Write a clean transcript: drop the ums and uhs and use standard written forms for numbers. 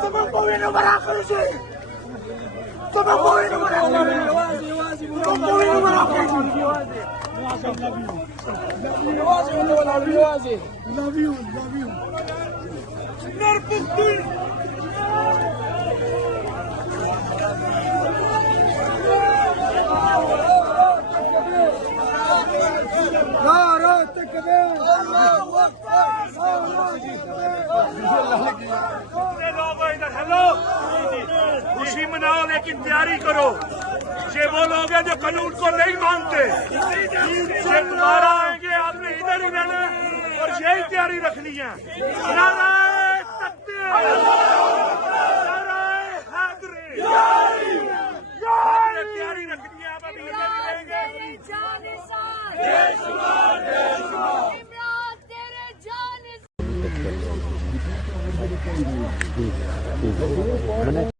Teman powinno barakusi. Teman powinno barakusi. Teman powinno barakusi. Love you. Nerputin. Hello, खुशी मनाओ लेकिन तैयारी करो। ये वो लोग हैं जो कानून को नहीं मानते। ये दोबारा आएंगे, आपने इधर ही रहना और यही तैयारी रखनी है। नाराए तकबीर, नाराए हैदरी, तैयारी रखनी है। आप अभी इधर ही रहेंगे। ठीक है।